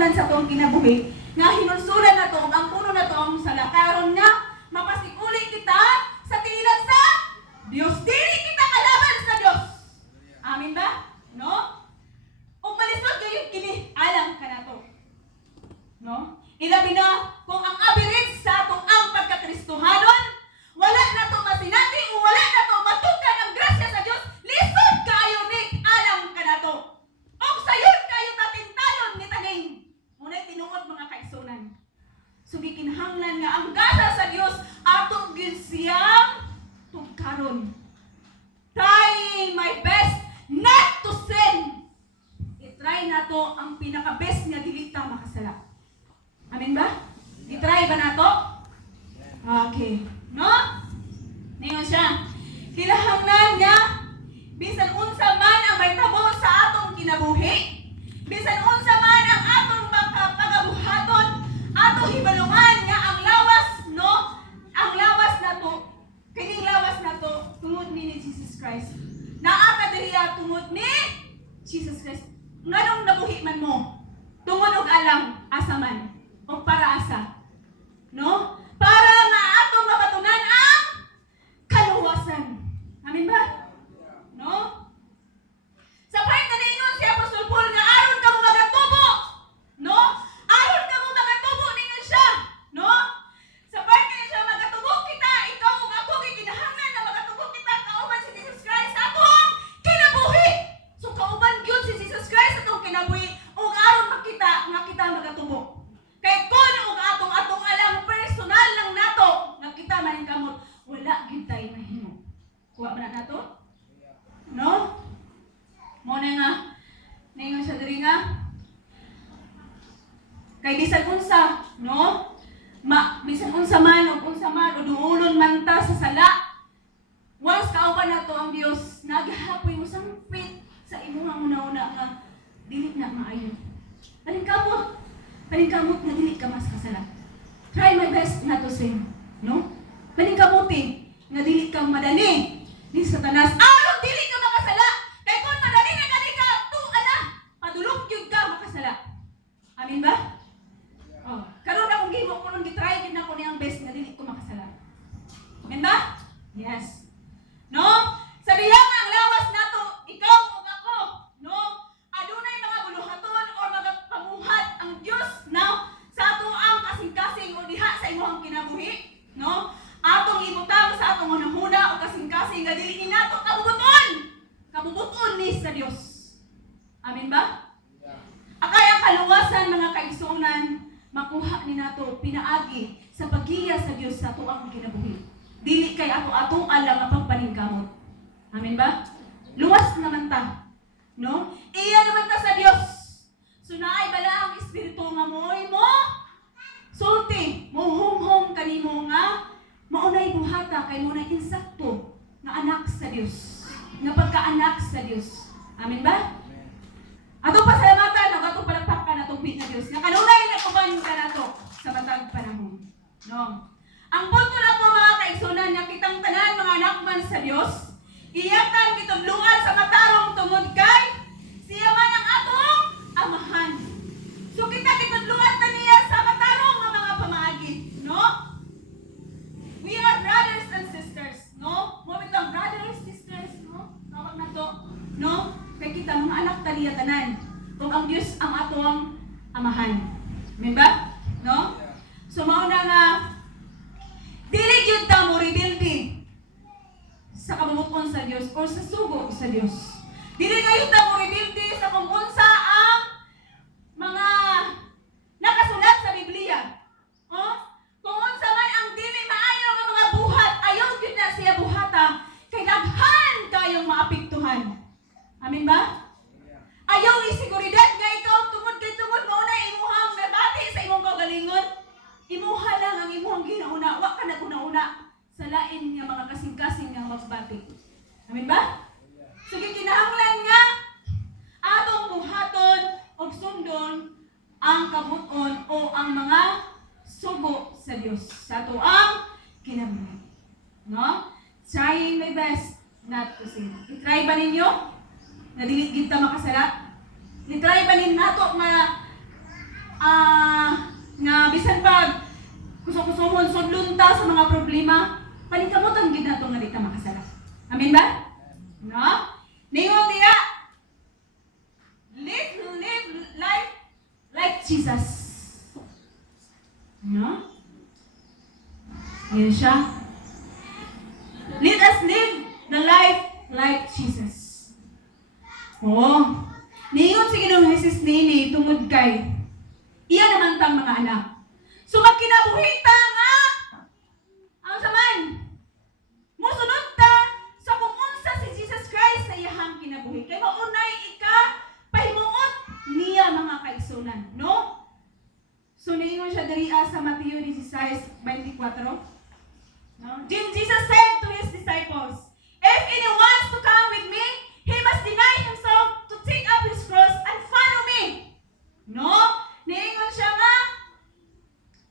kinahanglan sa tong kinabuhi nga hinulsuran na to ang puno na to ang sala karon nga mapasikuli kita sa tiilan sa Dios. Dili kita kalaban sa Dios. Amin ba? No? Ug malisod kayo kini alang kanato. No? Ilabi na kung ang average sa atong ang pagkakristohanon wala na to masinati o wala na to matukan ang grasya sa Dios, lisod kayo ni alang kanato. Og sayon kayo tatintayon ni taning. Munay tinuod mga kaigsunan. So gikinahanglan nga ang gasa sa Dios atong gyud siyang tugkaron. Try my best not to sin. I-try na to ang pinaka-best nga dili ta makasala. Amin ba? I-try ba na to? Okay. No? Ningon siya. Kinahanglan nga bisan unsa man ang mahitabo sa atong kinabuhi, bisan unsa man ang atong pagabuhaton, atong hibalungan nga ang lawas, no? Ang lawas na to, kining lawas na to tungod ni Jesus Christ. Naa ka diriya tungod ni Jesus Christ. Nganong nabuhi man mo? Tungod og alam asa man o para asa? No? Para nga atong mabatunan ang kaluwasan. Amin ba? No? Sa part na ningon si Apostol Paul nga aron ka mo magatubo. No? Aron ka mo magatubo ningon siya. No? Sa part na siya magatubo kita, ikaw ug ako gikinahanglan na magatubo kita kauban si Jesus Christ sa atong kinabuhi. So kauban gyud si Jesus Christ atong kinabuhi ug aron makita nga kita magatubo. Kay kun ug atong alam personal lang nato nga kita man kamot wala gyud tay mahimo. Kuha man nato? No? Mo na nga ningon sa diri nga kay bisan unsa, no? Bisan unsa man o duulon man ta sa sala. Once kauban nato ang Dios, nagahapoy mo sampit sa imong una-una nga dili na maayo. Paningkamot nga dili ka mas kasala. Try my best not to sin, no? Paningkamuti nga dili ka madani ni Satanas. Aron dili ka makasala. Kay kun madani na kani ka tuana, padulong gyud ka makasala. Amin ba? Oh, karon akong gihimo ko nung gitry gid nako niyang best nga dili ko makasala. Amin ba? Yes. No? Sa diha nga ang lawas nato, ikaw ug ako, no? Adunay mga buluhaton o mga pamuhat ang Dios, no? Sa ato ang kasing-kasing o diha sa imong kinabuhi, no? Atong ibutang sa atong hunahuna o kasing-kasing nga dili ni nato kabubuton ni sa Dios. Amin ba? Akay ang kaluwasan mga kaigsunan makuha ni nato pinaagi sa paggiya sa Dios sa ato ang kinabuhi. Dili kay ato alam ang pagpaningkamot. Amin ba? Luwas naman ta. No? Iya naman ta sa Dios. So naay bala ang espiritu nga moy mo sulti, mo humhom kanimo nga maunay buhata kay mo na insakto nga anak sa Dios. Nga pagkaanak sa Dios. Amin ba? Atong pasalamatan ug atong palakpakan atong pit na Dios. Nga kanunay na kuban ka nato sa matag panahon. No. Ang punto na po mga kaigsunan nga kitang tanan mga anak man sa Dios, iyakan kitudluan sa matarong tungod kay siya man ang atong amahan. So kita kitudluan ta niya sa matarong nga mga pamaagi, no? We are brothers and sisters, no? Mo bitang brothers and sisters, no? Tawag na to, no? Kay kita mga anak ta niya tanan. Kung ang Dios ang atong amahan. Amen ba? No? So mao na nga dili gyud ta mo rebuildi sa kabubuton sa Dios o sa sugo sa Dios. Dili kayo ta mo rebuildi sa kung unsa ang mga nakasulat sa Biblia. Oh? Kung unsa man ang dili maayo nga mga buhat, ayaw gyud na siya buhata kay daghan kayong maapektuhan. Amin ba? Ayaw isiguridad nga ikaw tungod kay tungod mo na imuhang nabati sa imong kagalingon. Imuha lang ang imuhang ginauna, wa ka na una sa lain nga mga kasing-kasing nga magbati. Amin ba? Sige, kinahanglan nga atong buhaton o sundon ang kabuton o ang mga sugo sa Dios sa ato ang kinabuhi. No? Trying my best not to sin. I-try ba ninyo? Na dili gid ta makasala? I-try ba ninyo nato nga suhon sudlon ta sa mga problema, paningkamutan gid nato nga di ta makasala. Amen ba? No? Ningon diya, live life like Jesus. No? Yan siya. Let us live the life like Jesus. Oh, ningon si Ginoong Jesus nini tungod kay iya naman tang mga anak. So magkinabuhita nga ang saman. Musunod ta sa kung unsa si Jesus Christ sa iyang kinabuhi. Kay maunay ika pahimuot niya mga kaigsunan, no? So ningon siya diri sa Mateo 16:24. No? Jesus said to his disciples, "If anyone wants to come with me, he must deny himself to take up his cross and follow me." No? Niingon siya nga,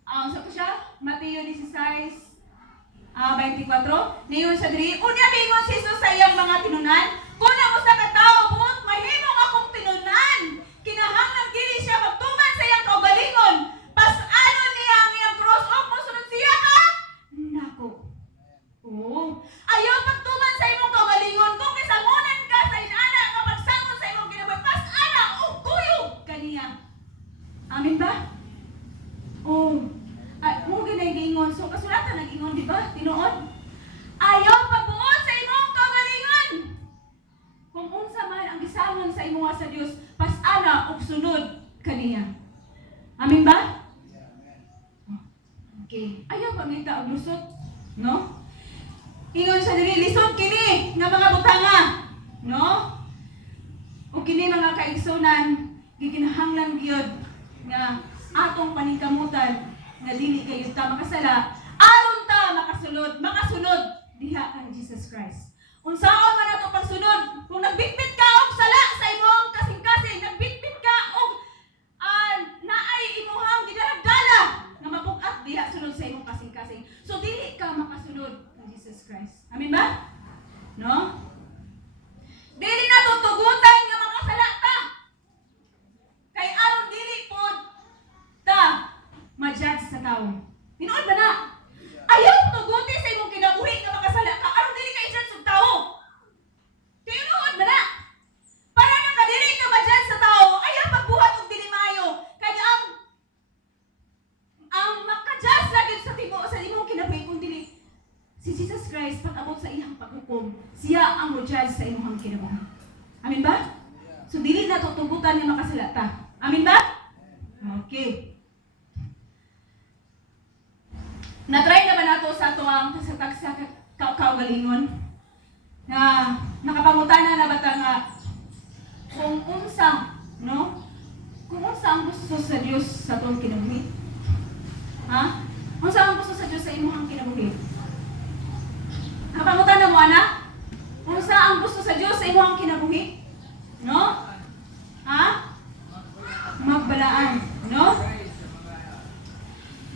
sa ko siya, Mateo 16:24. Niingon siya diri, unya mingon si Jesus sa iyang mga tinunan, kung ang usa ka tawo buot mahimong akong tinunan, kinahanglan dili siya magtuman sa iyang kaugalingon. Pas-anon niya ang iyang cross o mosunod siya ka? Nako. Oh, ayaw pagtuman sa imong kaugalingon kung kisangunan ka sa inana nga pagsangon sa imong kinabuhi. Pas-ana o kuyog kaniya. Amin ba? Oh, mo ginay-gingon. So kasulatan nag-ingon, di ba? Tinuod. Ayaw pagbuot sa imong kaugalingon. Kung unsa man ang gisangon sa imong sa Dios, pas-ana og sunod kaniya. Amin ba? Okay. Ayaw pa mita og lusot, no? Ingon sa diri lisod kini nga mga butanga, no? O kini mga kaigsunan gikinahanglan gyud nga atong paningkamutan nga dili kayo ta makasala aron ta makasunod diha kang Jesus Christ. Unsaon man ato pagsunod? Kung nagbitbit ka og sala sa imong kasing-kasing, nagbitbit ka og naay imuhang gidaragdala nga mabug-at diha sunod sa imong kasing-kasing. So dili ka makasunod kang Jesus Christ. Amen ba? No? Dili na tutugutan nga makasala ta. Kay aron dili pod ta ma-judge sa tawo. Tinuod ba na? Ayaw tuguti sa imong kinabuhi nga makasala ka aron dili ka i-judge sa tawo. Tinuod ba na? Para nakadili ka ma-judge sa tawo, ayaw pagbuhat og dili maayo. Kay ang maka-judge lagi sa sa imong kinabuhi kung dili si Jesus Christ pag-abot sa iyang paghukom, siya ang mo-judge sa imong kinabuhi. Amen ba? So dili na tutugutan nga makasala ta. Amen ba? Okay. Na-try na ba nato sa tuwang sa kaugalingon? Na nakapangutana na ba ta nga kung unsa, no? Kung unsa ang gusto sa Dios sa tuwang kinabuhi? Ha? Unsa ang gusto sa Dios sa imong kinabuhi? Nakapangutana mo ana? Unsa ang gusto sa Dios sa imong kinabuhi? No? Ha? Magbalaan, no?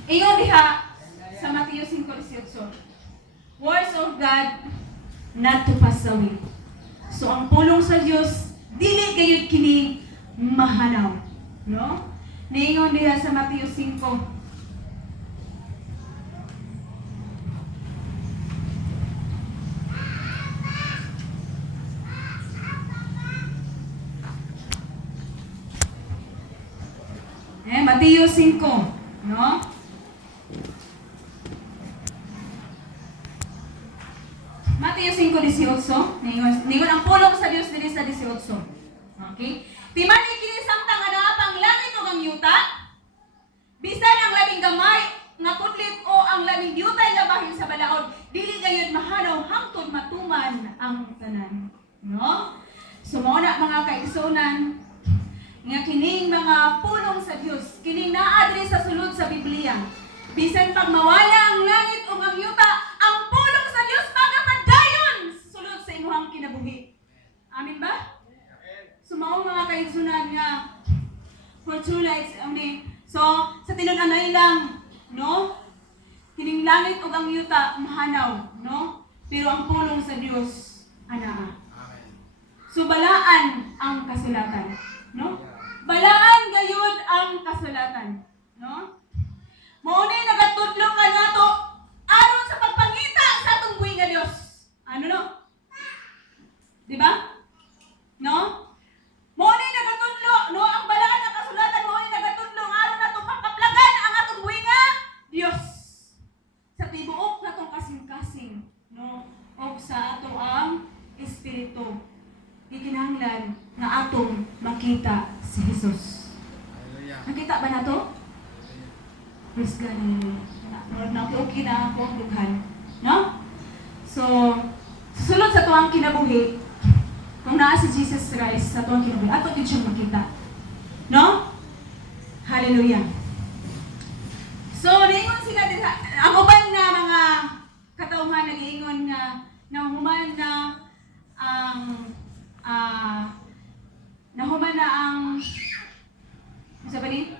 Ingon diha sa Mateo 5:18. Words of God not to pass away. So ang pulong sa Dios dili gayud kini mahanaw, no? Niingon diha sa Mateo 5. Mateo 5, no? Mateo 5:18, ningon ang pulong sa Dios diri sa 18. Okay? Timan kini samtang ana pang langit ug ang yuta, bisan ang labing gamay nga kudlit o ang labing yutay nga bahin sa balaod, dili gayud mahanaw hangtod matuman ang tanan, no? So mao na mga kaigsunan nga kining mga pulong sa Dios, kining naa diri sa sulod sa Biblia. Bisan pag mawala ang langit ug ang yuta, ang pulong sa Dios magapadayon sulod sa imong kinabuhi. Amen ba? So mao mga kaigsunan nga for true lights only. So sa tinud-anay lang, no? Kining langit ug ang yuta mahanaw, no? Pero ang pulong sa Dios ana. Amen. So balaan ang kasulatan, no? Balaan gayud ang kasulatan, no? Mao ni nagatudlo ka Nakita ba na to? Praise God. Na okay na ako ang dughan. No? So, susunod sa tuwang kinabuhi, kung naa si Jesus Christ sa tuwang kinabuhi, ato din siyang makita. No? Hallelujah. So, niingon sila din, ang uban nga mga katauhan nag-iingon nga, nahuman na ang, nahuman na ang, isa ba ni?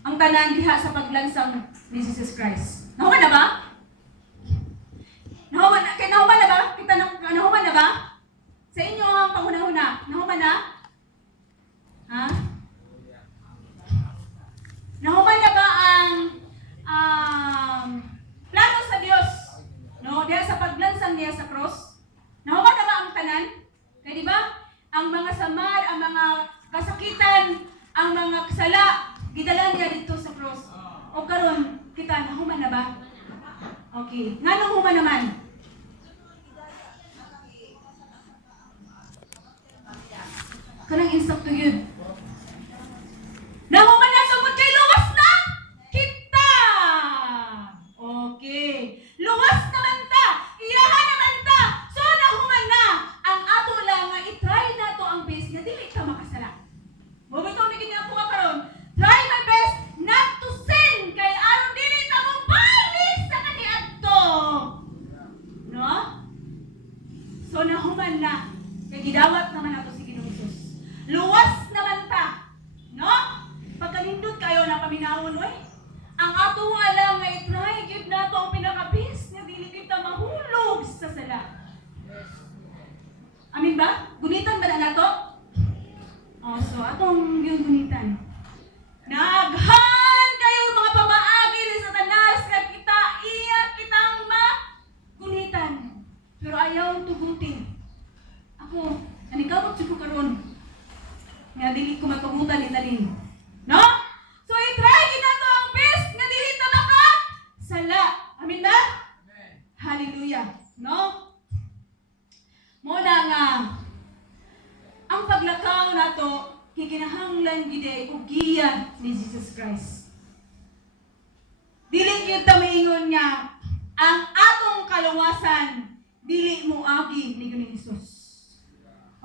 Ang tanan diha sa paglansang ni Jesus Christ. Nahuman na ba? Nahuman na ba? Kita nahuman na ba? Sa inyo ang panghuna-huna, nahuman na? Ha? Nahuman na ba ang plano sa Diyos? No, diha sa paglansang niya sa cross? Nahuman na ba ang tanan? Kaya di ba? Ang mga samad, ang mga kasakitan, ang mga kasala, gidala niya dito sa cross. O karon kita nahuman na ba? Okay. Nganong human naman? Kanang insult to you. Nahuman na sumod kay luwas na kita. Okay. Luwas naman ta. Iyahan naman ta. So nahuman na. Ang ato lang nga i-try na to ang best nga dili ka makasala. Bumitaw ni kanya ako karon. Try my best not to sin kay aron dili ta mo balik sa kaniadto. No? So nahuman na. Kay gidawat naman ato si Ginoong Hesus. Luwas naman ta. No? Pagkanindot kayo na paminawon, oy. Ang ato nga lang nga i-try, give na to ang pinakabis na dili kita mahulog sa sala. Amin ba? Gunitan ba na nato? Oh, so atong yung gunitan. Naghan kayo mga pamaagi ni Satanas kat kita iya kitang magunitan. Pero ayaw tugutin. Ako, nanikamot ko karon. Nga dili ko matugutan ni Talin. No? So i-try na to ang best nga dili ta maka sala. Amin ba? Amen. Hallelujah. No? Muna nga ang paglakaw nato gikinahanglan gid og giya ni Jesus Christ. Dili gyud ta maingon nga ang atong kaluwasan dili moagi ni Ginoong Hesus.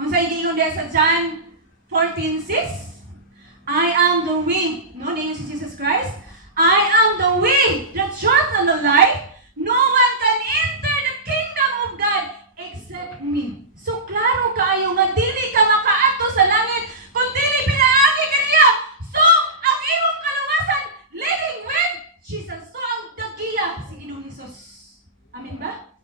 Unsay giingon diha sa John 14:6? I am the way. No, ninyo si Jesus Christ. I am the way, the truth, and the life. No one can enter the kingdom of God except me. So, klaro kaayo nga dili ka makaato sa langit kung dili pinaagi kaniya. So, ang imong kaluwasan, living with Jesus. So, ang dagiya si Ginoong Hesus. Amin ba?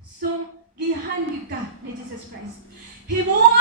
So, gihan gyud ka ni Jesus Christ. Himuon